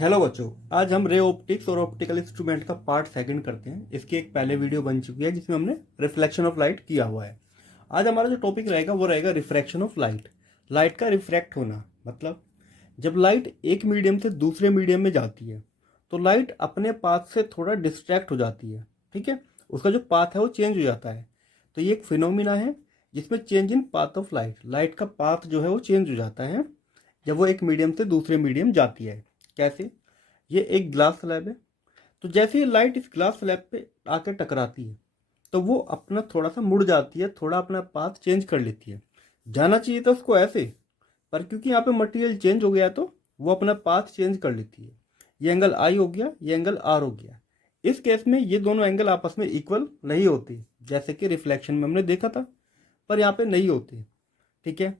Hello बच्चों, आज हम रे ऑप्टिक्स और ऑप्टिकल इंस्ट्रूमेंट का पार्ट सेकंड करते हैं। इसकी एक पहले वीडियो बन चुकी है जिसमें हमने रिफ्लेक्शन ऑफ लाइट किया हुआ है। आज हमारा जो टॉपिक रहेगा वो रहेगा रिफ्रैक्शन ऑफ लाइट। लाइट का रिफ्रैक्ट होना मतलब जब लाइट एक मीडियम से दूसरे मीडियम में जाती है तो लाइट अपने पाथ से थोड़ा डिस्ट्रैक्ट हो जाती है। ठीक है, उसका जो पाथ है वो चेंज हो जाता है। तो ये एक फिनोमिना है जिसमें change in path of light, light का पाथ जो है वो चेंज हो जाता है जब वो एक मीडियम से दूसरे मीडियम जाती है। कैसे? ये एक ग्लास स्लैब है, तो जैसे ही लाइट इस ग्लास स्लैब पे आकर टकराती है तो वो अपना थोड़ा सा मुड़ जाती है, थोड़ा अपना पाथ चेंज कर लेती है। जाना चाहिए था उसको ऐसे, पर क्योंकि यहाँ पे मटेरियल चेंज हो गया है तो वो अपना पाथ चेंज कर लेती है। ये एंगल आई हो गया, ये एंगल आर हो गया। इस केस में ये दोनों एंगल आपस में इक्वल नहीं होते, जैसे कि रिफ्लेक्शन में हमने देखा था, पर यहाँ पे नहीं होते। ठीक है,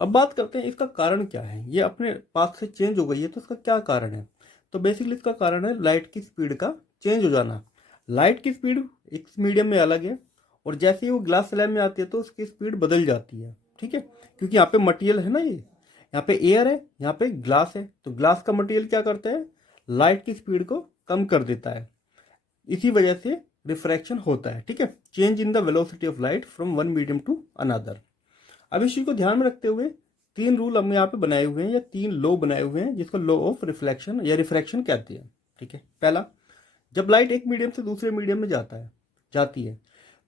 अब बात करते हैं इसका कारण क्या है। ये अपने पाथ से चेंज हो गई है तो इसका क्या कारण है? तो बेसिकली इसका कारण है लाइट की स्पीड का चेंज हो जाना। लाइट की स्पीड एक मीडियम में अलग है और जैसे ही वो ग्लास स्लैब में आती है तो उसकी स्पीड बदल जाती है। ठीक है, क्योंकि यहाँ पे मटेरियल है ना, ये यहाँ पे एयर है, यहाँ पे ग्लास है, तो ग्लास का मटेरियल क्या करता है, लाइट की स्पीड को कम कर देता है। इसी वजह से रिफ्रैक्शन होता है। ठीक है, change in the velocity of light from one medium to another. अब इस चीज को ध्यान में रखते हुए तीन रूल हम यहाँ पे बनाए हुए हैं या तीन लॉ बनाए हुए हैं जिसको लॉ ऑफ रिफ्लेक्शन या रिफ्रैक्शन कहते हैं। ठीक है, पहला, जब लाइट एक मीडियम से दूसरे मीडियम में जाती है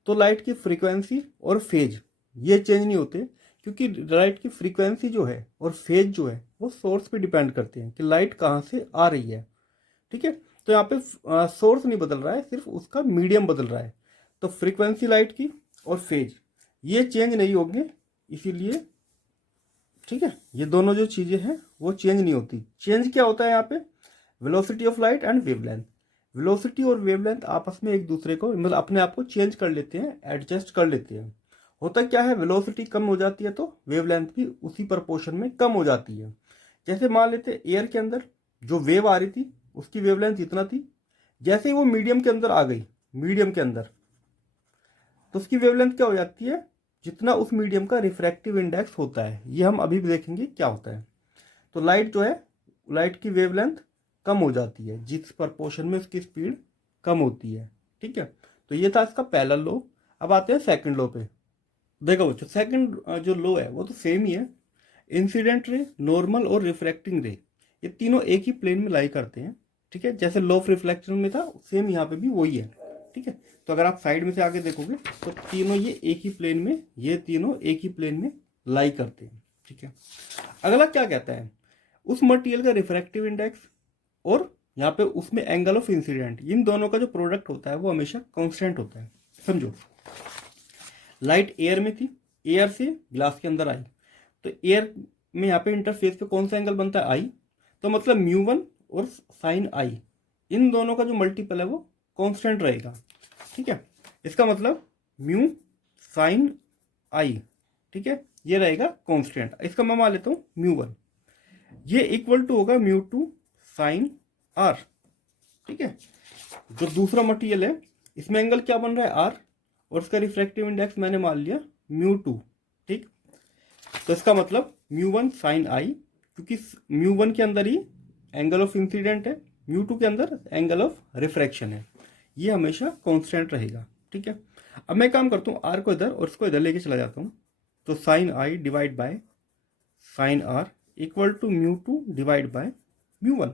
तो लाइट की फ्रीक्वेंसी और फेज ये चेंज नहीं होते, क्योंकि लाइट की फ्रीक्वेंसी जो है और फेज जो है वो सोर्स पे डिपेंड करते हैं कि लाइट कहाँ से आ रही है। ठीक है, तो यहाँ पे सोर्स नहीं बदल रहा है, सिर्फ उसका मीडियम बदल रहा है। तो फ्रीक्वेंसी लाइट की और फेज ये चेंज नहीं होंगे, इसीलिए ठीक है ये दोनों जो चीजें हैं वो चेंज नहीं होती। चेंज क्या होता है यहाँ पे? Velocity of light and wavelength. Velocity और वेवलेंथ आपस में एक दूसरे को मतलब अपने आप को चेंज कर लेते हैं, एडजस्ट कर लेते हैं। होता क्या है, वेलोसिटी कम हो जाती है तो वेवलेंथ भी उसी प्रपोर्शन में कम हो जाती है। जैसे मान लेते एयर के अंदर जो वेव आ रही थी उसकी वेवलेंथ इतना थी, जैसे ही वो मीडियम के अंदर आ गई, मीडियम के अंदर, तो उसकी वेवलेंथ क्या हो जाती है, जितना उस मीडियम का रिफ्रैक्टिव इंडेक्स होता है। ये हम अभी भी देखेंगे क्या होता है। तो लाइट जो है, लाइट की वेवलेंथ कम हो जाती है जिस प्रपोर्शन में उसकी स्पीड कम होती है। ठीक है, तो ये था इसका पहला लॉ। अब आते हैं सेकंड लॉ पे। देखो बच्चों, सेकंड जो लॉ है वो तो सेम ही है। इंसिडेंट रे, नॉर्मल और रिफ्रैक्टिंग रे ये तीनों एक ही प्लेन में लाई करते हैं। ठीक है, जैसे लॉ ऑफ रिफ्लेक्शन में था सेम यहाँ पे भी वही है। ठीक है, तो अगर आप साइड में से आगे देखोगे तो तीनों ये एक ही प्लेन में, ये तीनों एक ही प्लेन में लाई करते हैं। ठीक है, अगला क्या कहता है, उस मटेरियल का रिफ्रैक्टिव इंडेक्स और यहाँ पे उसमें एंगल ऑफ इंसिडेंट, इन दोनों का जो प्रोडक्ट होता है वो हमेशा कांस्टेंट होता है। समझो, लाइट एयर में थी, एयर से ग्लास के अंदर आई, तो एयर में यहाँ पे इंटरफेस पे कौन सा एंगल बनता है, आई। तो मतलब μ1 और साइन आई, इन दोनों का जो मल्टीपल है वो कांस्टेंट रहेगा। ठीक है, इसका मतलब म्यू साइन आई, ठीक है, ये रहेगा कांस्टेंट। इसका मैं मान लेता हूँ μ1, ये इक्वल टू होगा μ2 साइन आर। ठीक है, जो दूसरा मटेरियल है इसमें एंगल क्या बन रहा है, आर, और उसका रिफ्रैक्टिव इंडेक्स मैंने मान लिया μ2। ठीक, तो इसका मतलब μ1 साइन आई, क्योंकि μ1 के अंदर ही एंगल ऑफ इंसिडेंट है, μ2 के अंदर एंगल ऑफ रिफ्रैक्शन है, ये हमेशा कांस्टेंट रहेगा। ठीक है, अब मैं काम करता हूँ, आर को इधर और इसको इधर लेके चला जाता हूँ, तो sine I divide by sine r equal to μ2 divide by μ1।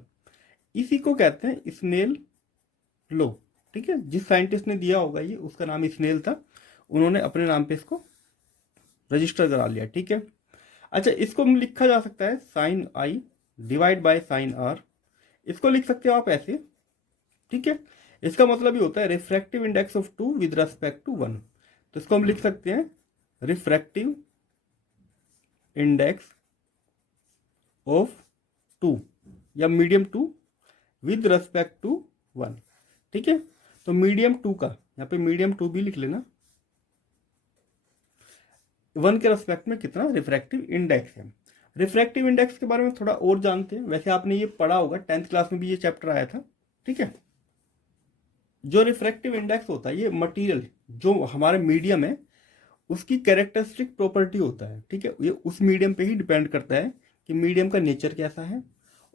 इसी को कहते हैं स्नेल लो। ठीक है, जिस साइंटिस्ट ने दिया होगा ये, उसका नाम स्नेल था, उन्होंने अपने नाम पे इसको रजिस्टर करा लिया। ठीक है, अच्छा इसको लिखा जा सकता है sine I divide by sine R, इसको लिख सकते हो आप ऐसे। ठीक है, इसका मतलब ये होता है refractive index of 2 with respect to 1, तो इसको हम लिख सकते हैं रिफ्रैक्टिव इंडेक्स ऑफ 2 या मीडियम 2 विद रेस्पेक्ट टू 1। ठीक है, तो मीडियम 2 का यहाँ पे मीडियम 2 भी लिख लेना, 1 के रेस्पेक्ट में कितना रिफ्रैक्टिव इंडेक्स है। रिफ्रैक्टिव इंडेक्स के बारे में थोड़ा और जानते हैं, वैसे आपने ये पढ़ा होगा 10th क्लास में भी ये चैप्टर आया था। ठीक है, जो रिफ्रैक्टिव इंडेक्स होता है ये मटेरियल जो हमारा मीडियम है उसकी कैरेक्टरिस्टिक प्रॉपर्टी होता है। ठीक है, ये उस मीडियम पे ही डिपेंड करता है कि मीडियम का नेचर कैसा है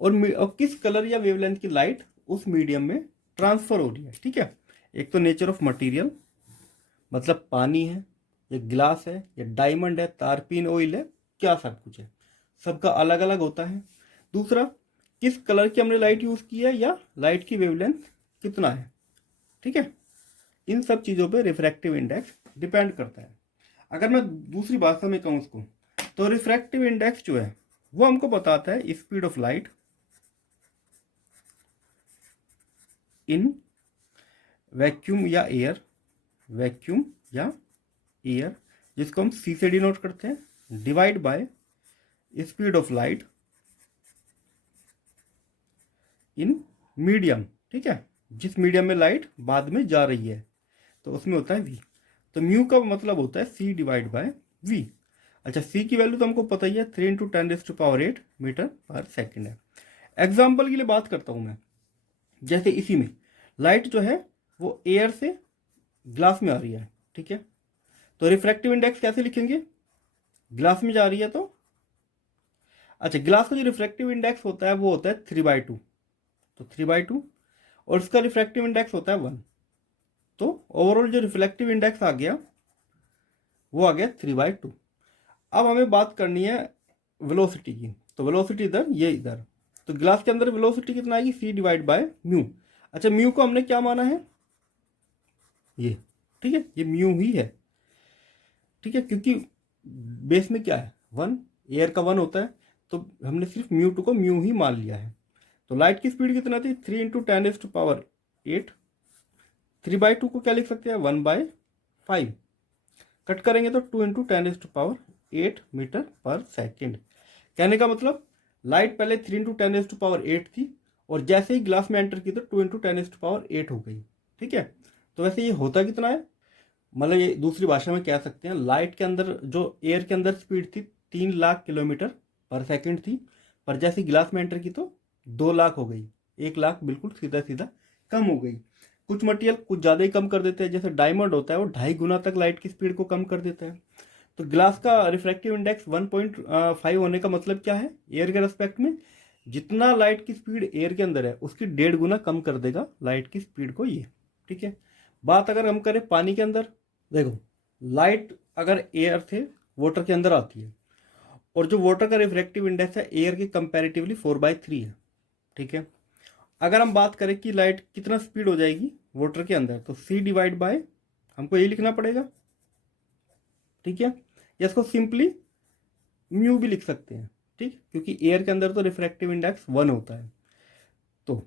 और किस कलर या वेवलेंथ की लाइट उस मीडियम में ट्रांसफर हो रही है। ठीक है, एक तो नेचर ऑफ मटेरियल, मतलब पानी है या ग्लास है या डायमंड है, तारपीन ऑयल है, क्या सब कुछ है, सबका अलग अलग होता है। दूसरा, किस कलर की हमने लाइट यूज की है या लाइट की वेवलेंथ कितना है। ठीक है, इन सब चीजों पे रिफ्रैक्टिव इंडेक्स डिपेंड करता है। अगर मैं दूसरी भाषा में कहूँ उसको, तो रिफ्रैक्टिव इंडेक्स जो है वो हमको बताता है speed of light in vacuum या एयर, वैक्यूम या एयर, जिसको हम सी से डिनोट करते हैं, divide by speed of light in medium. ठीक है, जिस मीडियम में लाइट बाद में जा रही है तो उसमें होता है वी। तो म्यू का मतलब होता है सी डिवाइड बाय वी। अच्छा, सी की वैल्यू तो हमको पता ही है, 3 × 10⁸ मीटर पर सेकेंड है। एग्जाम्पल के लिए बात करता हूं मैं, जैसे इसी में लाइट जो है वो एयर से ग्लास में आ रही है। ठीक है, तो रिफ्रैक्टिव इंडेक्स कैसे लिखेंगे, ग्लास में जा रही है तो, अच्छा, ग्लास का जो रिफ्रैक्टिव इंडेक्स होता है वो होता है 3/2, तो 3/2, और उसका रिफ्रैक्टिव इंडेक्स होता है 1। तो ओवरऑल जो रिफ्लेक्टिव इंडेक्स आ गया वो आ गया 3/2। अब हमें बात करनी है वेलोसिटी की, तो वेलोसिटी इधर, ये इधर, तो ग्लास के अंदर वेलोसिटी कितना आएगी, सी डिवाइड बाय म्यू। अच्छा, म्यू को हमने क्या माना है, ये, ठीक है, ये म्यू ही है। ठीक है, क्योंकि बेस में क्या है, 1, एयर का 1 होता है, तो हमने सिर्फ म्यू2 को म्यू ही मान लिया है। तो लाइट की स्पीड कितना थी, 3 × 10⁸ 3/2 को क्या लिख सकते हैं, 1/5, कट करेंगे तो 2 × 10⁸ मीटर पर सेकेंड। कहने का मतलब लाइट पहले 3 × 10⁸ थी, और जैसे ही ग्लास में एंटर की तो 2 × 10⁸ हो गई। ठीक है, तो वैसे ये होता कितना है, मतलब ये दूसरी भाषा में कह सकते हैं, लाइट के अंदर जो एयर के अंदर स्पीड थी 3 लाख किलोमीटर पर सेकेंड थी, पर जैसे ही ग्लास में एंटर की तो 2 लाख हो गई, 1 लाख बिल्कुल सीधा सीधा कम हो गई। कुछ मटेरियल कुछ ज़्यादा ही कम कर देते हैं, जैसे डायमंड होता है वो 2.5 गुना तक लाइट की स्पीड को कम कर देता है। तो ग्लास का रिफ्रैक्टिव इंडेक्स 1.5 होने का मतलब क्या है, एयर के रेस्पेक्ट में जितना लाइट की स्पीड एयर के अंदर है उसकी 1.5 गुना कम कर देगा लाइट की स्पीड को ये। ठीक है, बात अगर हम करें पानी के अंदर, देखो लाइट अगर एयर से वाटर के अंदर आती है, और जो वाटर का रिफ्रैक्टिव इंडेक्स है एयर के कंपैरेटिवली 4/3 है। ठीक है, अगर हम बात करें कि लाइट कितना स्पीड हो जाएगी वाटर के अंदर, तो सी डिवाइड बाय, हमको ये लिखना पड़ेगा। ठीक है, या इसको सिंपली म्यू भी लिख सकते हैं, ठीक, क्योंकि एयर के अंदर तो रिफ्रैक्टिव इंडेक्स 1 होता है। तो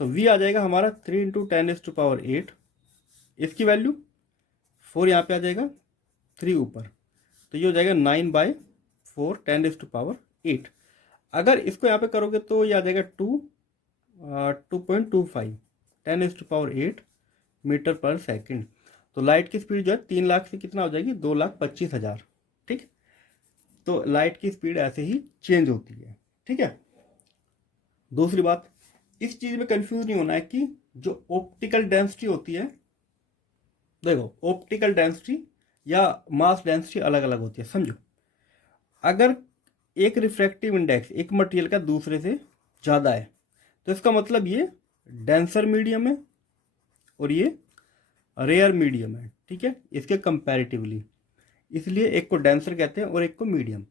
वी आ जाएगा हमारा 3 × 10⁸, इसकी वैल्यू 4 यहाँ पे आ जाएगा, 3 ऊपर, तो ये हो जाएगा 9/4 10⁸। अगर इसको यहाँ पे करोगे तो ये आ जाएगा 2.25 10⁸ मीटर पर सेकेंड। तो लाइट की स्पीड जो है 3 लाख से कितना हो जाएगी, 2,25,000। ठीक, तो लाइट की स्पीड ऐसे ही चेंज होती है। ठीक है, दूसरी बात, इस चीज में कंफ्यूज नहीं होना है कि जो ऑप्टिकल डेंसिटी होती है, देखो ऑप्टिकल डेंसिटी या मास डेंसिटी अलग अलग होती है, समझो। अगर एक रिफ्रैक्टिव इंडेक्स एक मटेरियल का दूसरे से ज़्यादा है तो इसका मतलब ये डेंसर मीडियम है और ये रेयर मीडियम है। ठीक है, इसके कंपैरेटिवली, इसलिए एक को डेंसर कहते हैं और एक को मीडियम।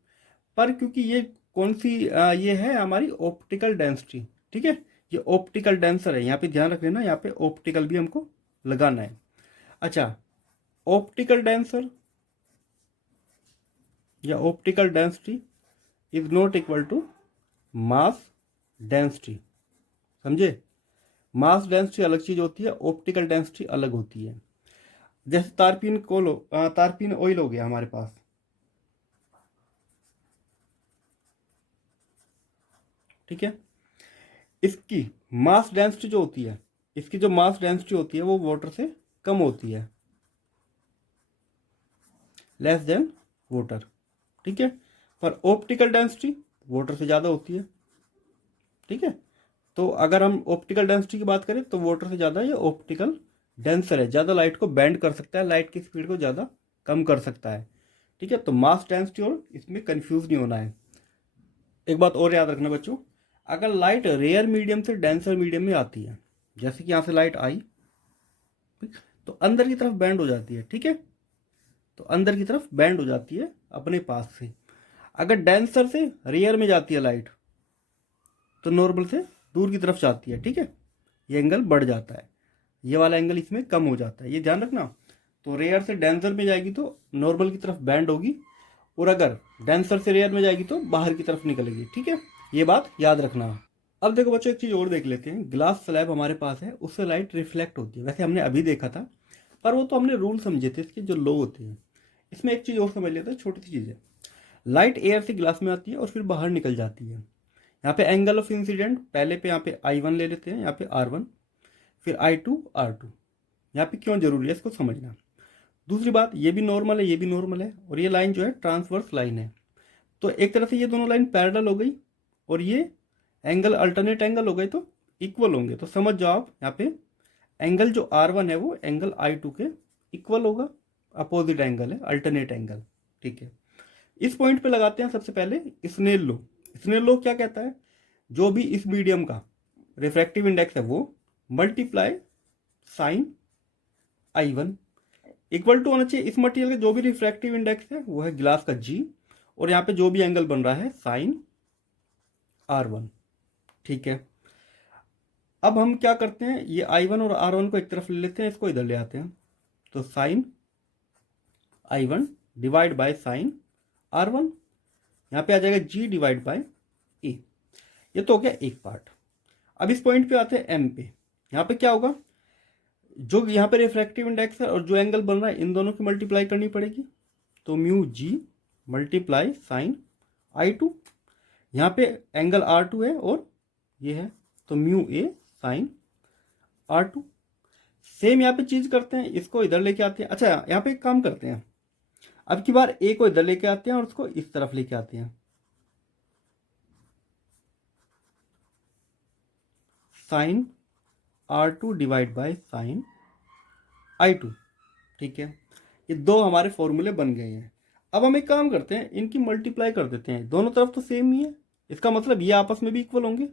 पर क्योंकि ये कौन सी ये है हमारी ऑप्टिकल डेंसिटी, ठीक है, ये ऑप्टिकल डेंसर है, यहाँ पे ध्यान रख लेना, यहाँ पे ऑप्टिकल भी हमको लगाना है। अच्छा, ऑप्टिकल डेंसर या optical density is not equal to mass density, समझे। मास डेंसिटी अलग चीज होती है, ऑप्टिकल डेंसिटी अलग होती है। जैसे तारपीन ऑयल हो गया हमारे पास, ठीक है, इसकी मास डेंसिटी जो होती है, इसकी जो मास डेंसिटी होती है वो वाटर से कम होती है, लेस देन वाटर। ठीक है, पर ऑप्टिकल डेंसिटी वाटर से ज़्यादा होती है। ठीक है, तो अगर हम ऑप्टिकल डेंसिटी की बात करें तो वाटर से ज़्यादा ये ऑप्टिकल डेंसर है, ज़्यादा लाइट को बैंड कर सकता है, लाइट की स्पीड को ज़्यादा कम कर सकता है। ठीक है, तो मास डेंसिटी और इसमें कंफ्यूज नहीं होना है। एक बात और याद रखना बच्चों, अगर लाइट रेयर मीडियम से डेंसर मीडियम में आती है, जैसे कि यहाँ से लाइट आई तो अंदर की तरफ बैंड हो जाती है, ठीक है, तो अंदर की तरफ बैंड हो जाती है अपने पास से। अगर डेंसर से रेयर में जाती है लाइट तो नॉर्मल से दूर की तरफ जाती है, ठीक है, ये एंगल बढ़ जाता है, ये वाला एंगल इसमें कम हो जाता है, ये ध्यान रखना। तो रेयर से डेंसर में जाएगी तो नॉर्मल की तरफ बैंड होगी, और अगर डेंसर से रेयर में जाएगी तो बाहर की तरफ निकलेगी, ठीक है, ये बात याद रखना। अब देखो बच्चों एक चीज़ और देख लेते हैं। ग्लास स्लैब हमारे पास है, उससे लाइट रिफ्लेक्ट होती है, वैसे हमने अभी देखा था, पर वो तो हमने रूल समझे थे इसके जो लो होते हैं। इसमें एक चीज़ और समझ लेते हैं, छोटी सी चीज़ है। लाइट एयर से ग्लास में आती है और फिर बाहर निकल जाती है। यहाँ पे एंगल ऑफ इंसिडेंट पहले पे यहाँ पे I1 ले लेते हैं, यहाँ पे R1, फिर I2 R2। यहाँ पे क्यों जरूरी है इसको समझना। दूसरी बात, ये भी नॉर्मल है, ये भी नॉर्मल है, और ये लाइन जो है ट्रांसवर्स लाइन है, तो एक तरह से ये दोनों लाइन पैरेलल हो गई और ये एंगल अल्टरनेट एंगल हो गए तो इक्वल होंगे। तो समझ जाओ आप यहाँ पे एंगल जो R1 है वो एंगल I2 के इक्वल होगा, अपोजिट एंगल है, अल्टरनेट एंगल, ठीक है। इस पॉइंट पे लगाते हैं सबसे पहले स्नेल लॉ। स्नेल लॉ क्या कहता है, जो भी इस मीडियम का रिफ्रैक्टिव इंडेक्स है वो multiply sign I1 equal to होना चाहिए इस मटेरियल का जो भी रिफ्रैक्टिव इंडेक्स है वो है ग्लास का G, और यहाँ पे जो भी एंगल बन रहा है साइन R1, ठीक है। अब हम क्या करते हैं, ये I1 और R1 को एक तरफ ले लेते हैं, इसको इधर ले आते हैं, तो sine I1 divide by sine R1, यहाँ पे आ जाएगा G डिवाइड बाय A। ये तो हो गया एक पार्ट। अब इस पॉइंट पे आते हैं M पे। यहाँ पे क्या होगा, जो यहाँ पे रिफ्रैक्टिव इंडेक्स है और जो एंगल बन रहा है इन दोनों की मल्टीप्लाई करनी पड़ेगी, तो mu G multiply sine I2। यहाँ पे एंगल R2 है और ये है, तो mu A sign R2। Same यहाँ पे चीज करते हैं, इसको इधर लेके आते हैं। अच्छा यहाँ पे एक काम करते हैं, अब की बार A को इधर लेके आते हैं और उसको इस तरफ लेके आते हैं, sign R2 divide by sign I2, ठीक है। ये दो हमारे फॉर्मूले बन गए हैं। अब हम एक काम करते हैं, इनकी मल्टीप्लाई कर देते हैं, दोनों तरफ तो सेम ही है, इसका मतलब ये आपस में भी इक्वल होंगे,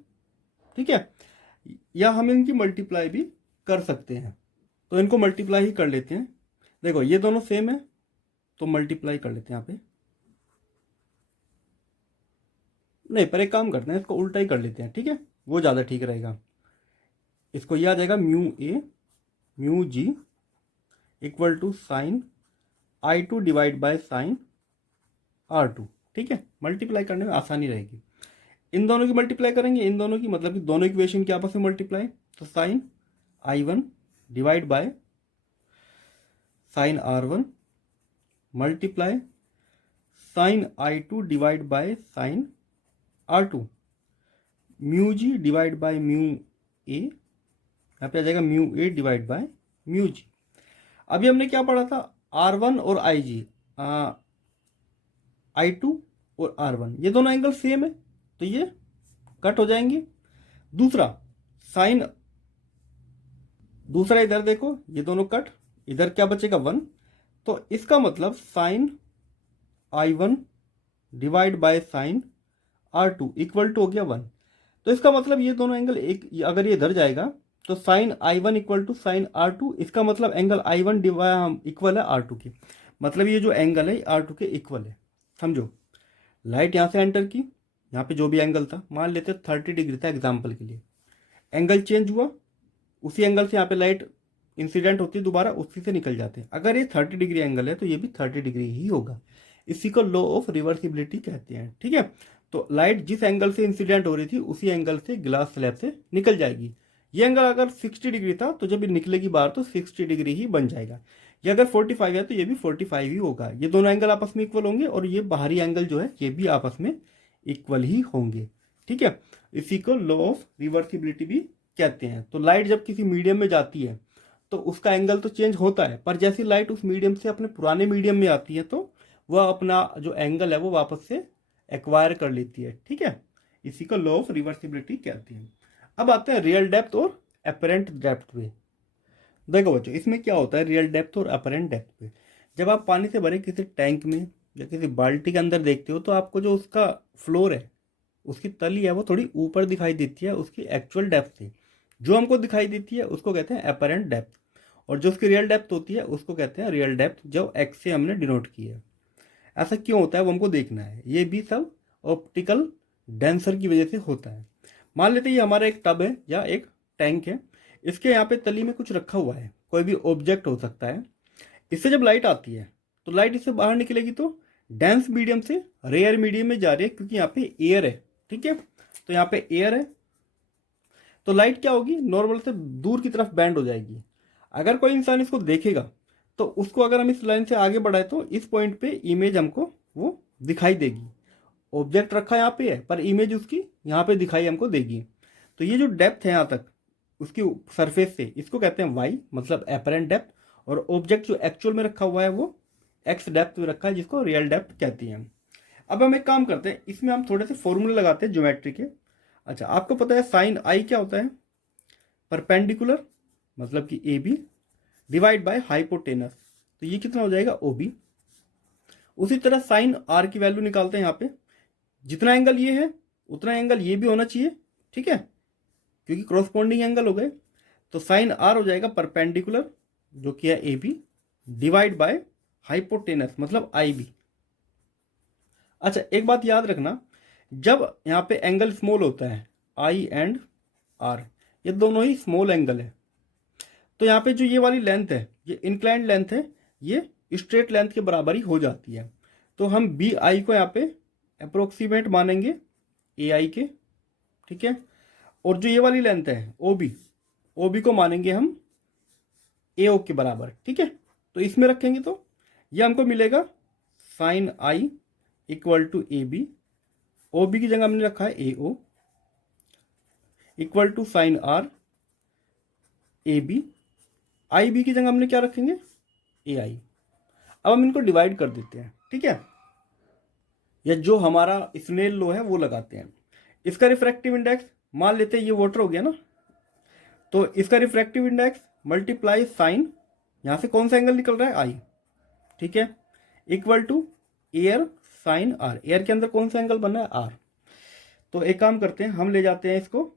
ठीक है, या हम इनकी मल्टीप्लाई भी कर सकते हैं, तो इनको मल्टीप्लाई ही कर लेते हैं। देखो ये दोनों सेम है तो मल्टीप्लाई कर लेते हैं यहाँ पे, नहीं पर एक काम करते हैं, इसको उल्टा ही कर लेते हैं, ठीक है, वो ज़्यादा ठीक रहेगा। इसको ये आ जाएगा mu A mu G equal to sine I2 divide by sine R2, ठीक है। मल्टीप्लाई करने में आसानी रहेगी, इन दोनों की मल्टीप्लाई करेंगे, इन दोनों की, मतलब कि दोनों इक्वेशन की आपस में मल्टीप्लाई, तो sine I1 divide by sine R1 multiply sine I2 divide by sine R2, mu G divide by mu A, यहाँ पे आ जाएगा mu A divide by mu G। अभी हमने क्या पढ़ा था, R1 और IG, I2 और R1, ये दोनों एंगल सेम है तो ये कट हो जाएंगे। दूसरा साइन, दूसरा इधर देखो ये दोनों कट, इधर क्या बचेगा 1, तो इसका मतलब sine I1 divide by sine R2 equal to हो गया 1। तो इसका मतलब ये दोनों एंगल एक, अगर ये इधर जाएगा तो sine I1 equal to sign R2, इसका मतलब एंगल I1 डिवाइड इक्वल है R2 के, मतलब ये जो एंगल है R2 के इक्वल है। समझो, लाइट यहाँ से एंटर की, यहाँ पे जो भी एंगल था मान लेते 30 डिग्री था एग्जाम्पल के लिए, एंगल चेंज हुआ, उसी एंगल से यहाँ पे लाइट इंसिडेंट होती है दोबारा, उसी से निकल जाते हैं। अगर ये 30 डिग्री एंगल है तो ये भी 30 डिग्री ही होगा, इसी को लॉ ऑफ रिवर्सिबिलिटी कहते हैं, ठीक है। तो लाइट जिस एंगल से इंसिडेंट हो रही थी उसी एंगल से ग्लास स्लैब से निकल जाएगी। ये एंगल अगर 60 डिग्री था तो जब ये निकलेगी बाहर तो 60 डिग्री ही बन जाएगा। ये अगर 45 है तो ये भी 45 ही होगा। ये दोनों एंगल आपस में इक्वल होंगे और ये बाहरी एंगल जो है ये भी आपस में इक्वल ही होंगे, ठीक है। इसी को लॉ ऑफ रिवर्सिबिलिटी भी कहते हैं। तो लाइट जब किसी मीडियम में जाती है तो उसका एंगल तो चेंज होता है, पर जैसी लाइट उस मीडियम से अपने पुराने मीडियम में आती है तो वह अपना जो एंगल है वो वापस से एक्वायर कर लेती है, ठीक है। इसी को लॉ ऑफ रिवर्सिबिलिटी कहते हैं। अब आते हैं रियल डेप्थ और अपरेंट डेप्थ पे। देखो बच्चों, इसमें क्या होता है रियल डेप्थ और अपरेंट डेप्थ पे, जब आप पानी से भरे किसी टैंक में या किसी बाल्टी के अंदर देखते हो तो आपको जो उसका फ्लोर है उसकी तली है वो थोड़ी ऊपर दिखाई देती है उसकी एक्चुअल डेप्थ से। जो हमको दिखाई देती है उसको कहते हैं एपरेंट डेप्थ, और जो उसकी रियल डेप्थ होती है उसको कहते हैं रियल डेप्थ, जो एक्स से हमने डिनोट की है। ऐसा क्यों होता है वो हमको देखना है। ये भी सब ऑप्टिकल डेंसर की वजह से होता है। मान लेते हैं ये हमारा एक टब है या एक टैंक है, इसके यहाँ पे तली में कुछ रखा हुआ है, कोई भी ऑब्जेक्ट हो सकता है। इससे जब लाइट आती है तो लाइट इससे बाहर निकलेगी तो डेंस मीडियम से रेयर मीडियम में जा रही है, क्योंकि यहाँ पे एयर है। ठीक है, तो यहाँ पे एयर है तो लाइट क्या होगी, नॉर्मल से दूर की तरफ बैंड हो जाएगी। अगर कोई इंसान इसको देखेगा तो उसको अगर हम इस लाइन से आगे बढ़ाए तो इस पॉइंट पे इमेज हमको वो दिखाई देगी। ऑब्जेक्ट रखा यहाँ पे है पर इमेज उसकी यहाँ पे दिखाई हमको देगी। तो ये जो डेप्थ है यहाँ तक उसकी सरफेस से, इसको कहते हैं वाई, मतलब एपरेंट डेप्थ। और ऑब्जेक्ट जो एक्चुअल में रखा हुआ है वो एक्स डेप्थ में रखा है, जिसको रियल डेप्थ कहती हैं। अब हम एक काम करते हैं, इसमें हम थोड़े से फॉर्मूले लगाते हैं ज्योमेट्री के। अच्छा, आपको पता है साइन आई क्या होता है, परपेंडिकुलर मतलब कि A B divide by hypotenuse, तो ये कितना हो जाएगा ओ बी। उसी तरह साइन आर की वैल्यू निकालते हैं, यहाँ पे जितना एंगल ये है उतना एंगल ये भी होना चाहिए। ठीक है, क्योंकि क्रॉसपोंडिंग एंगल हो गए। तो साइन आर हो जाएगा परपेंडिकुलर जो कि है A B divide by hypotenuse मतलब आई बी। अच्छा, एक बात याद रखना, जब यहाँ पे एंगल स्मॉल होता है आई एंड आर, ये दोनों ही स्मॉल एंगल है, तो यहाँ पे जो ये वाली लेंथ है ये इंक्लाइंड लेंथ है, ये स्ट्रेट लेंथ के बराबर ही हो जाती है। तो हम बी आई को यहाँ पे अप्रोक्सीमेट मानेंगे ए आई के। ठीक है, और जो ये वाली लेंथ है ओ बी को मानेंगे हम ए ओ के बराबर। ठीक है, तो इसमें रखेंगे तो ये हमको मिलेगा sine i equal to A B, O B की जगह हमने रखा है A O, equal to sine r A B, I B की जगह हमने क्या रखेंगे ए आई। अब हम इनको डिवाइड कर देते हैं। ठीक है, या जो हमारा स्नेल लॉ है वो लगाते हैं। इसका रिफ्रैक्टिव इंडेक्स मान लेते हैं ये वाटर हो गया ना, तो इसका रिफ्रैक्टिव इंडेक्स मल्टीप्लाई साइन, यहां से कौन सा एंगल निकल रहा है आई। ठीक है, equal to air sine R, air के अंदर कौन सा एंगल बन रहा है आर। तो एक काम करते हैं, हम ले जाते हैं इसको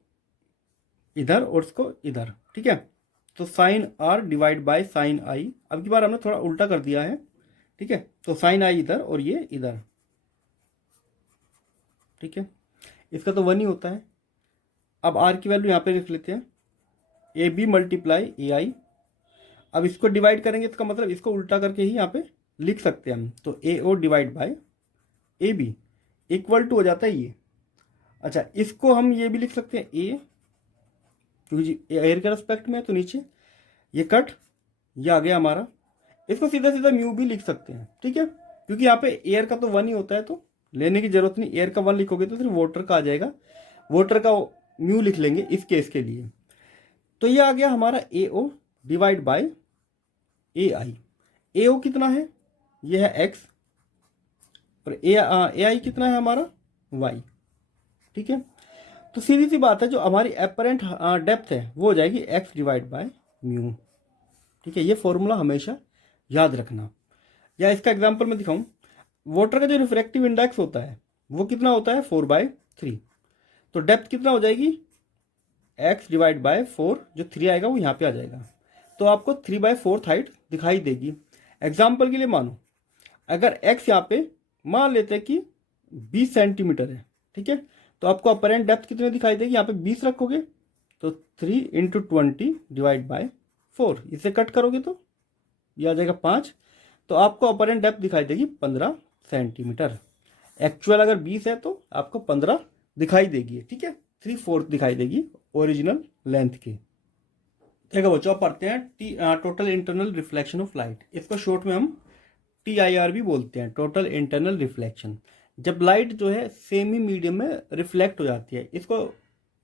इधर और इसको इधर। ठीक है, तो sine r divide by sine i, अब की बार हमने थोड़ा उल्टा कर दिया है। ठीक है, तो साइन आई इधर और ये इधर। ठीक है, इसका तो 1 ही होता है। अब आर की वैल्यू यहाँ पे लिख लेते हैं, ए बी मल्टीप्लाई ए आई। अब इसको डिवाइड करेंगे, इसका मतलब इसको उल्टा करके ही यहाँ पे लिख सकते हैं हम, तो A O divide by A B equal to हो जाता है ये। अच्छा, इसको हम ये भी लिख सकते हैं ए, क्योंकि एयर के रेस्पेक्ट में, तो नीचे ये कट, ये आ गया हमारा। इसको सीधा सीधा म्यू भी लिख सकते हैं। ठीक है, क्योंकि यहाँ पे एयर का तो 1 ही होता है तो लेने की जरूरत नहीं, एयर का 1 लिखोगे तो सिर्फ वाटर का आ जाएगा, वाटर का म्यू लिख लेंगे इस केस के लिए। तो ये आ गया हमारा ए ओ डिवाइड बाय ए आई। ए ओ कितना है, ये है एक्स, और ए आई कितना है हमारा वाई। ठीक है, तो सीधी सी बात है, जो हमारी एपरेंट डेप्थ है वो हो जाएगी एक्स डिवाइड बाय म्यू। ठीक है, ये फॉर्मूला हमेशा याद रखना। या इसका एग्जांपल मैं दिखाऊं, वाटर का जो रिफ्रैक्टिव इंडेक्स होता है वो कितना होता है 4/3, तो डेप्थ कितना हो जाएगी एक्स डिवाइड बाय 4, जो 3 आएगा वो यहाँ पे आ जाएगा, तो आपको 3/4 हाइट दिखाई देगी। एग्जाम्पल के लिए मानो अगर एक्स यहाँ पे मान लेते हैं कि 20 सेंटीमीटर है। ठीक है, तो आपको अपरेंट डेप्थ कितनी दिखाई देगी, यहाँ पे 20 रखोगे तो 3 × 20 डिवाइड बाय 4, इसे कट करोगे तो ये आ जाएगा 5, तो आपको अपरेंट डेप्थ दिखाई देगी 15 सेंटीमीटर। एक्चुअल अगर 20 है तो आपको 15 दिखाई देगी। ठीक है, 3/4 दिखाई देगी ओरिजिनल लेंथ की। देखो बच्चों, आप पढ़ते हैं total internal reflection of light, इसको शॉर्ट में हम TIR भी बोलते हैं, टोटल इंटरनल रिफ्लेक्शन। जब लाइट जो है सेमी मीडियम में रिफ्लेक्ट हो जाती है, इसको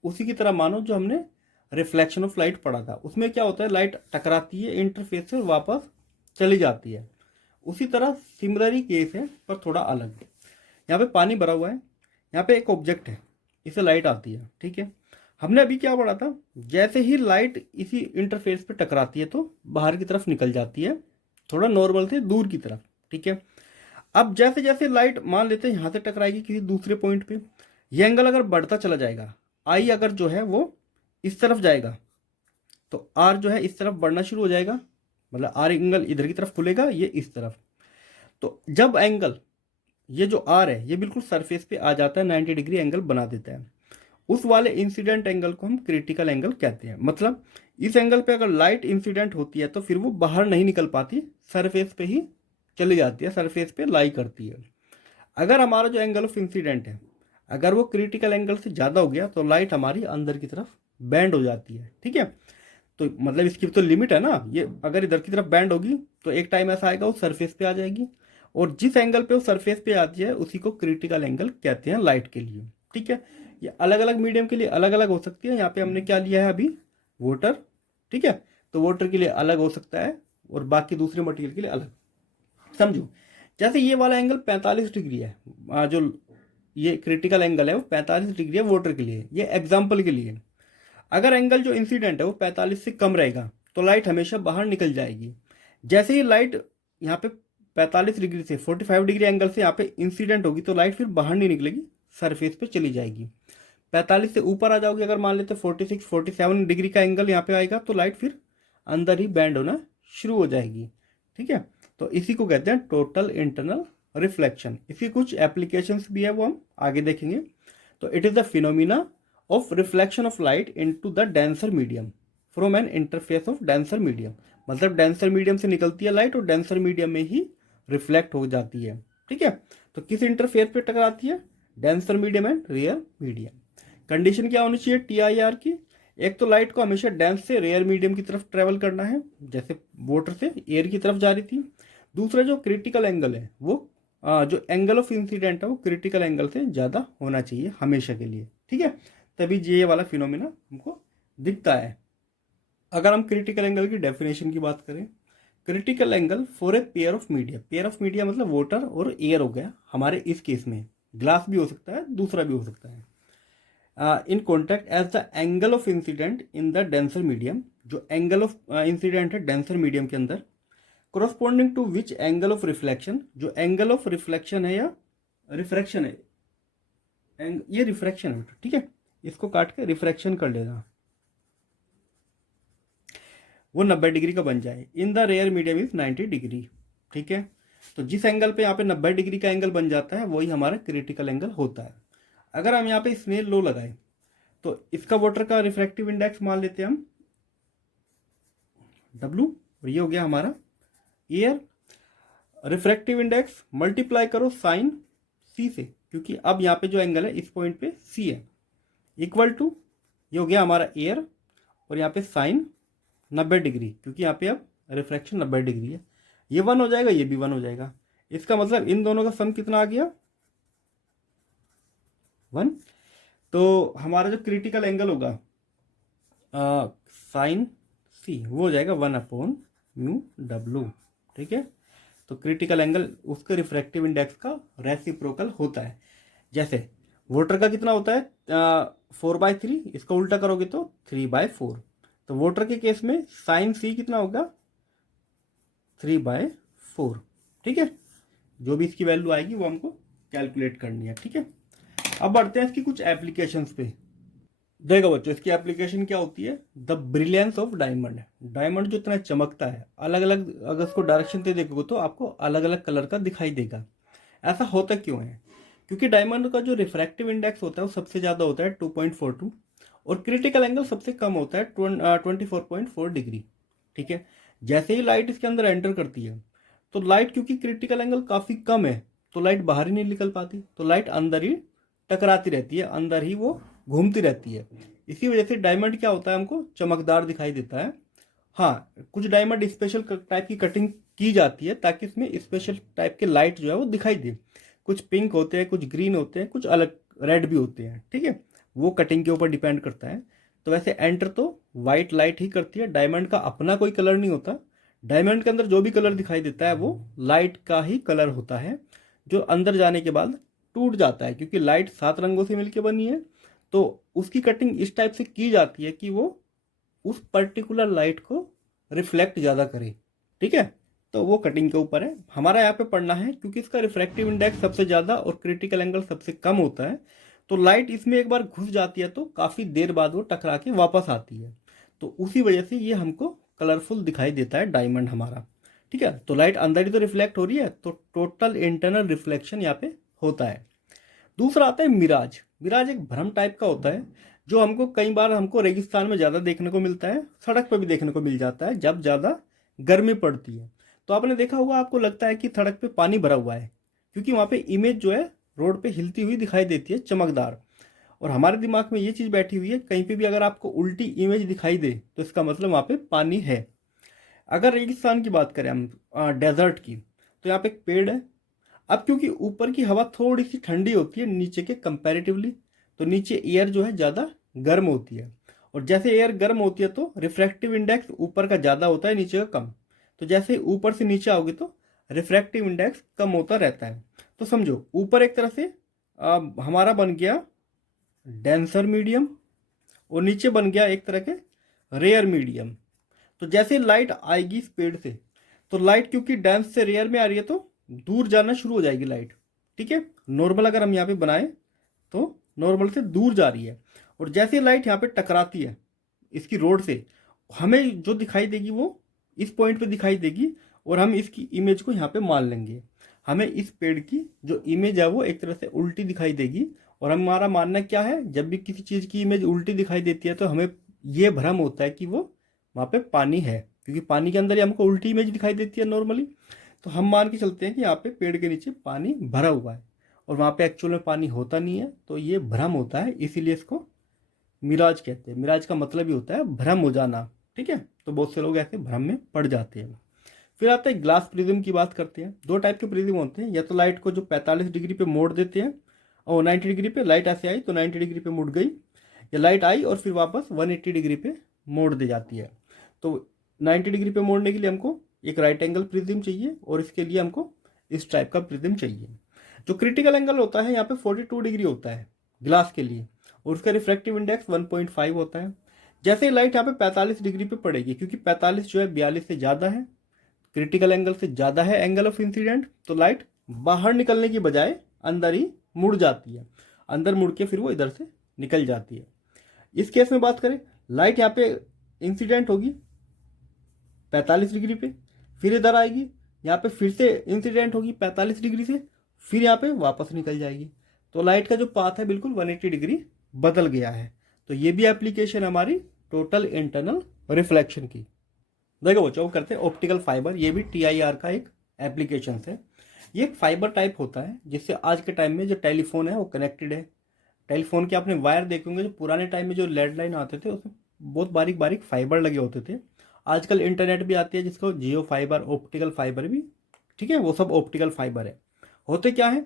उसी की तरह मानो जो हमने रिफ्लेक्शन ऑफ लाइट पढ़ा था। उसमें क्या होता है, लाइट टकराती है इंटरफेस से और वापस चली जाती है। उसी तरह सिमिलर ही केस है पर थोड़ा अलग। यहाँ पे पानी भरा हुआ है, यहाँ पे एक ऑब्जेक्ट है, इसे लाइट आती है। ठीक है, हमने अभी क्या पढ़ा था, जैसे ही लाइट इसी इंटरफेस पे टकराती है तो बाहर की तरफ निकल जाती है, थोड़ा नॉर्मल से दूर की तरफ। ठीक है, अब जैसे जैसे लाइट मान लेते हैं यहाँ से टकराएगी किसी दूसरे पॉइंट पे, ये एंगल अगर बढ़ता चला जाएगा, आई अगर जो है वो इस तरफ जाएगा तो आर जो है इस तरफ बढ़ना शुरू हो जाएगा, मतलब आर एंगल इधर की तरफ खुलेगा, ये इस तरफ। तो जब एंगल ये जो आर है ये बिल्कुल सरफेस पे आ जाता है, 90 डिग्री एंगल बना देता है, उस वाले इंसिडेंट एंगल को हम क्रिटिकल एंगल कहते हैं। मतलब इस एंगल पे अगर लाइट इंसिडेंट होती है तो फिर वो बाहर नहीं निकल पाती, सरफेस पे ही चली जाती है, सरफेस पे लाई करती है। अगर हमारा जो एंगल ऑफ इंसिडेंट है अगर वो क्रिटिकल एंगल से ज़्यादा हो गया तो लाइट हमारी अंदर की तरफ बैंड हो जाती है, ठीक है। तो मतलब इसकी तो लिमिट है ना, ये अगर इधर की तरफ बैंड होगी तो एक टाइम ऐसा आएगा वो सरफेस पे आ जाएगी, और जिस एंगल पे वो सरफेस पे आती है उसी को क्रिटिकल एंगल कहते हैं लाइट के लिए, ठीक है। ये अलग अलग मीडियम के लिए अलग अलग हो सकती है। यहाँ पे हमने क्या लिया है अभी, वाटर, ठीक है। तो वाटर के लिए अलग हो सकता है और बाकी दूसरे मटेरियल के लिए अलग। समझो, जैसे ये वाला एंगल 45 डिग्री है, जो ये क्रिटिकल एंगल है वो 45 डिग्री है वाटर के लिए, ये एग्जाम्पल के लिए। अगर एंगल जो इंसिडेंट है वो 45 से कम रहेगा तो लाइट हमेशा बाहर निकल जाएगी। जैसे ही लाइट यहाँ पे 45 डिग्री से 45 डिग्री एंगल से यहाँ पे इंसिडेंट होगी तो लाइट फिर बाहर नहीं निकलेगी, सरफेस पे चली जाएगी। 45 से ऊपर आ जाओगे, अगर मान लेते 46 47 डिग्री का एंगल यहाँ पे आएगा तो लाइट फिर अंदर ही बैंड होना शुरू हो जाएगी, ठीक है। तो इसी को कहते हैं टोटल इंटरनल रिफ्लेक्शन। इसकी कुछ एप्लीकेशंस भी है, वो हम आगे देखेंगे। तो it is the phenomena of reflection of light into the denser medium from N interface of denser medium. मतलब डेंसर मीडियम से निकलती है लाइट और डेंसर मीडियम में ही रिफ्लेक्ट हो जाती है, ठीक है। तो किस इंटरफेस पे टकराती है, denser medium and rare medium. Condition क्या होनी चाहिए TIR की, एक तो लाइट को हमेशा डेंस से रेयर मीडियम की तरफ ट्रेवल करना है, जैसे वाटर से एयर की तरफ जा रही थी। दूसरा जो क्रिटिकल एंगल है वो जो एंगल ऑफ इंसिडेंट है वो क्रिटिकल एंगल से ज़्यादा होना चाहिए हमेशा के लिए, ठीक है। तभी ये वाला फिनोमिना हमको दिखता है। अगर हम क्रिटिकल एंगल की डेफिनेशन की बात करें, critical angle for a pair of media, pair of media मतलब वाटर और एयर हो गया हमारे इस केस में, ग्लास भी हो सकता है दूसरा भी हो सकता है, in contact as the angle of incidence in the denser medium. जो एंगल ऑफ इंसिडेंट है डेंसर मीडियम के अंदर, corresponding to which angle of reflection, जो एंगल ऑफ रिफ्लेक्शन है या रिफ्रैक्शन है, ये रिफ्रैक्शन है, ठीक है, इसको काट के रिफ्रैक्शन कर लेना, वो 90 डिग्री का बन जाए। In the rare medium is 90 degree, ठीक है। तो जिस एंगल पे यहाँ पे 90 डिग्री का एंगल बन जाता है वही हमारा क्रिटिकल एंगल होता है। अगर हम यहाँ पे स्नेल लो लगाए तो इसका वाटर का रिफ्रैक्टिव इंडेक्स मान लेते हैं हम W, और ये हो गया हमारा एयर। रिफ्रैक्टिव इंडेक्स मल्टीप्लाई करो साइन C से, क्योंकि अब यहाँ पे जो एंगल है इस पॉइंट पे C है, इक्वल टू ये हो गया हमारा एयर, और यहाँ पे साइन 90 डिग्री, क्योंकि यहाँ पे अब रिफ्रैक्शन 90 डिग्री है, ये 1 हो जाएगा, ये भी 1 हो जाएगा। इसका मतलब इन दोनों का सम कितना आ गया, 1। तो हमारा जो क्रिटिकल एंगल होगा साइन C वो हो जाएगा 1/μW, ठीक है। तो क्रिटिकल एंगल उसके रिफ्रैक्टिव इंडेक्स का रेसिप्रोकल होता है। जैसे वाटर का कितना होता है 4/3, इसका उल्टा करोगे तो 3/4। तो वाटर के केस में साइन C कितना होगा 3/4, ठीक है। जो भी इसकी वैल्यू आएगी वो हमको कैलकुलेट करनी है, ठीक है। अब बढ़ते हैं इसकी कुछ एप्लीकेशंस पे। देखो बच्चों, इसकी एप्लीकेशन क्या होती है, the brilliance of diamond. Diamond जो इतना चमकता है, अलग अलग अगर उसको डायरेक्शन से देखोगे तो आपको अलग अलग कलर का दिखाई देगा। ऐसा होता क्यों है, क्योंकि डायमंड का जो रिफ्रैक्टिव इंडेक्स होता है वो सबसे ज़्यादा होता है 2.42, और क्रिटिकल एंगल सबसे कम होता है 24.4 डिग्री, ठीक है। जैसे ही लाइट इसके अंदर एंटर करती है तो लाइट, क्योंकि क्रिटिकल एंगल काफ़ी कम है तो लाइट बाहर ही नहीं निकल पाती, तो लाइट अंदर ही टकराती रहती है, अंदर ही वो घूमती रहती है। इसी वजह से डायमंड क्या होता है, हमको चमकदार दिखाई देता है। हाँ, कुछ डायमंड स्पेशल टाइप की कटिंग की जाती है ताकि इसमें स्पेशल टाइप के लाइट जो है वो दिखाई दे। कुछ पिंक होते हैं, कुछ ग्रीन होते हैं, कुछ अलग रेड भी होते हैं, ठीक है। वो कटिंग के ऊपर डिपेंड करता है। तो वैसे एंटर तो वाइट लाइट ही करती है, डायमंड का अपना कोई कलर नहीं होता। डायमंड के अंदर जो भी कलर दिखाई देता है वो लाइट का ही कलर होता है, जो अंदर जाने के बाद टूट जाता है, क्योंकि लाइट 7 रंगों से मिलकर बनी है। तो उसकी कटिंग इस टाइप से की जाती है कि वो उस पर्टिकुलर लाइट को रिफ्लेक्ट ज़्यादा करे, ठीक है। तो वो कटिंग के ऊपर है, हमारा यहाँ पे पढ़ना है क्योंकि इसका रिफ्रैक्टिव इंडेक्स सबसे ज़्यादा और क्रिटिकल एंगल सबसे कम होता है, तो लाइट इसमें एक बार घुस जाती है तो काफ़ी देर बाद वो टकरा के वापस आती है, तो उसी वजह से ये हमको कलरफुल दिखाई देता है डायमंड हमारा। ठीक है, तो लाइट अंदर ही तो रिफ्लेक्ट हो रही है, तो टोटल इंटरनल रिफ्लेक्शन यहाँ पे होता है। दूसरा आता है मिराज। मिराज एक भ्रम टाइप का होता है जो हमको कई बार हमको रेगिस्तान में ज़्यादा देखने को मिलता है, सड़क पर भी देखने को मिल जाता है जब ज़्यादा गर्मी पड़ती है। तो आपने देखा होगा, आपको लगता है कि सड़क पे पानी भरा हुआ है, क्योंकि वहाँ पे इमेज जो है रोड पे हिलती हुई दिखाई देती है, चमकदार। और हमारे दिमाग में ये चीज़ बैठी हुई है, कहीं पे भी अगर आपको उल्टी इमेज दिखाई दे तो इसका मतलब वहाँ पे पानी है। अगर रेगिस्तान की बात करें हम, डेजर्ट की, तो यहाँ पे एक पेड़ है। अब क्योंकि ऊपर की हवा थोड़ी सी ठंडी होती है नीचे के कंपैरेटिवली, तो नीचे एयर जो है ज़्यादा गर्म होती है, और जैसे एयर गर्म होती है तो रिफ्रैक्टिव इंडेक्स ऊपर का ज़्यादा होता है, नीचे का कम। तो जैसे ऊपर से नीचे आओगे तो रिफ्रैक्टिव इंडेक्स कम होता रहता है। तो समझो ऊपर एक तरह से हमारा बन गया डेंसर मीडियम, और नीचे बन गया एक तरह के रेयर मीडियम। तो जैसे लाइट आएगी स्पीड से, तो लाइट क्योंकि डेंस से रेयर में आ रही है तो दूर जाना शुरू हो जाएगी लाइट। ठीक है, नॉर्मल अगर हम यहाँ पे बनाएं तो नॉर्मल से दूर जा रही है, और जैसे लाइट यहाँ पे टकराती है इसकी रोड से, हमें जो दिखाई देगी वो इस पॉइंट पे दिखाई देगी, और हम इसकी इमेज को यहाँ पे मान लेंगे। हमें इस पेड़ की जो इमेज है वो एक तरह से उल्टी दिखाई देगी, और हमारा मानना क्या है, जब भी किसी चीज़ की इमेज उल्टी दिखाई देती है तो हमें ये भ्रम होता है कि वो वहाँ पे पानी है, क्योंकि पानी के अंदर ही हमको उल्टी इमेज दिखाई देती है नॉर्मली। तो हम मान के चलते हैं कि यहाँ पे पेड़ के नीचे पानी भरा हुआ है, और वहाँ पे एक्चुअल में पानी होता नहीं है, तो ये भ्रम होता है, इसीलिए इसको मिराज कहते हैं। मिराज का मतलब ही होता है भ्रम हो जाना। ठीक है, तो बहुत से लोग ऐसे भ्रम में पड़ जाते हैं। फिर आता है ग्लास प्रिज्म की बात करते हैं। दो टाइप के प्रिज्म होते हैं, या तो लाइट को जो 45 डिग्री पे मोड़ देते हैं, और 90 डिग्री पे लाइट ऐसे आई तो 90 डिग्री पे मुड़ गई, या लाइट आई और फिर वापस 180 डिग्री पे मोड़ दी जाती है। तो 90 डिग्री पे मोड़ने के लिए हमको एक राइट एंगल प्रिज्म चाहिए, और इसके लिए हमको इस टाइप का प्रिज्म चाहिए। जो क्रिटिकल एंगल होता है यहाँ पे 42 डिग्री होता है ग्लास के लिए, और उसका रिफ्रैक्टिव इंडेक्स 1.5 होता है। जैसे लाइट यहाँ पे 45 डिग्री पे पड़ेगी, क्योंकि 45 जो है 42 से ज़्यादा है, क्रिटिकल एंगल से ज़्यादा है एंगल ऑफ इंसिडेंट, तो लाइट बाहर निकलने की बजाय अंदर ही मुड़ जाती है, अंदर मुड़ के फिर वो इधर से निकल जाती है। इस केस में बात करें, लाइट यहाँ पे इंसिडेंट होगी 45 डिग्री पे, फिर इधर आएगी, यहाँ पे फिर से इंसिडेंट होगी 45 डिग्री से, फिर यहाँ पे वापस निकल जाएगी। तो लाइट का जो पाथ है बिल्कुल 180 डिग्री बदल गया है। तो ये भी एप्लीकेशन हमारी टोटल इंटरनल रिफ्लेक्शन की। देखो बच्चों, करते हैं ऑप्टिकल फाइबर, ये भी TIR का एक एप्लीकेशन है। ये एक फाइबर टाइप होता है जिससे आज के टाइम में जो टेलीफोन है वो कनेक्टेड है। टेलीफोन के आपने वायर देखे होंगे, जो पुराने टाइम में जो लैंडलाइन आते थे उसमें बहुत बारीक बारीक फाइबर लगे होते थे। आजकल इंटरनेट भी आती है जिसको जियो फाइबर, ऑप्टिकल फाइबर भी, ठीक है, वो सब ऑप्टिकल फाइबर है। होते क्या है,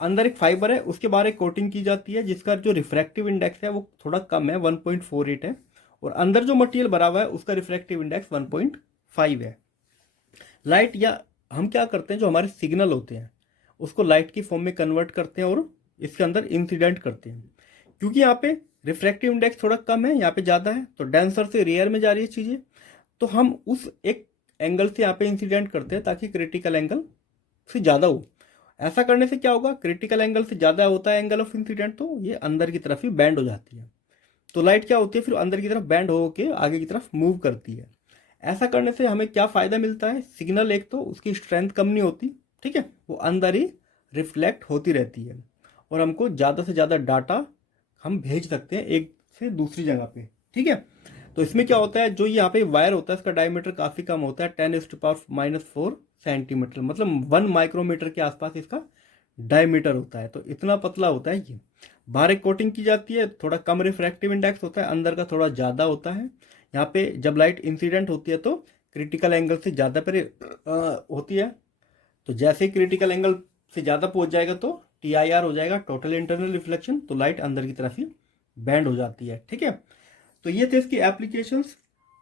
अंदर एक फाइबर है, उसके बाहर एक कोटिंग की जाती है जिसका जो रिफ्रैक्टिव इंडेक्स है वो थोड़ा कम है, 1.48 है, और अंदर जो मटेरियल भरा हुआ है उसका रिफ्रैक्टिव इंडेक्स 1.5 है। लाइट, या हम क्या करते हैं, जो हमारे सिग्नल होते हैं उसको लाइट की फॉर्म में कन्वर्ट करते हैं और इसके अंदर इंसिडेंट करते हैं। क्योंकि यहाँ पे रिफ्रैक्टिव इंडेक्स थोड़ा कम है, यहाँ पे ज़्यादा है, तो डेंसर से रेयर में जा रही है चीज़ें, तो हम उस एक एंगल से यहाँ पे इंसिडेंट करते हैं ताकि क्रिटिकल एंगल से ज़्यादा हो। ऐसा करने से क्या होगा, क्रिटिकल एंगल से ज़्यादा होता है एंगल ऑफ इंसिडेंट, तो ये अंदर की तरफ ही बैंड हो जाती है। तो लाइट क्या होती है, फिर अंदर की तरफ बैंड होकर आगे की तरफ मूव करती है। ऐसा करने से हमें क्या फ़ायदा मिलता है, सिग्नल एक तो उसकी स्ट्रेंथ कम नहीं होती, ठीक है, वो अंदर ही रिफ्लेक्ट होती रहती है, और हमको ज़्यादा से ज़्यादा डाटा हम भेज सकते हैं एक से दूसरी जगह पे। ठीक है, तो इसमें क्या होता है, जो यहाँ पे वायर होता है इसका डायमीटर काफ़ी कम होता है, 10⁻⁻⁴ सेंटीमीटर, मतलब 1 माइक्रोमीटर के आसपास इसका डायमीटर होता है। तो इतना पतला होता है ये। बाहर एक कोटिंग की जाती है, थोड़ा कम रिफ्रैक्टिव इंडेक्स होता है, अंदर का थोड़ा ज़्यादा होता है। यहाँ पे जब लाइट इंसिडेंट होती है तो क्रिटिकल एंगल से ज़्यादा पर होती है, तो जैसे ही क्रिटिकल एंगल से ज़्यादा पहुँच जाएगा तो TIR हो जाएगा, टोटल इंटरनल रिफ्लेक्शन, तो लाइट अंदर की तरफ ही बैंड हो जाती है। ठीक है, तो ये थे इसकी एप्लीकेशंस।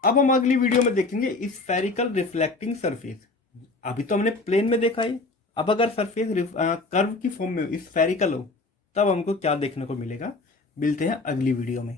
अब हम अगली वीडियो में देखेंगे स्फेरिकल रिफ्लेक्टिंग सरफेस। अभी तो हमने प्लेन में देखा है, अब अगर सरफेस कर्व की फॉर्म में स्फेरिकल हो तब हमको क्या देखने को मिलेगा। मिलते हैं अगली वीडियो में।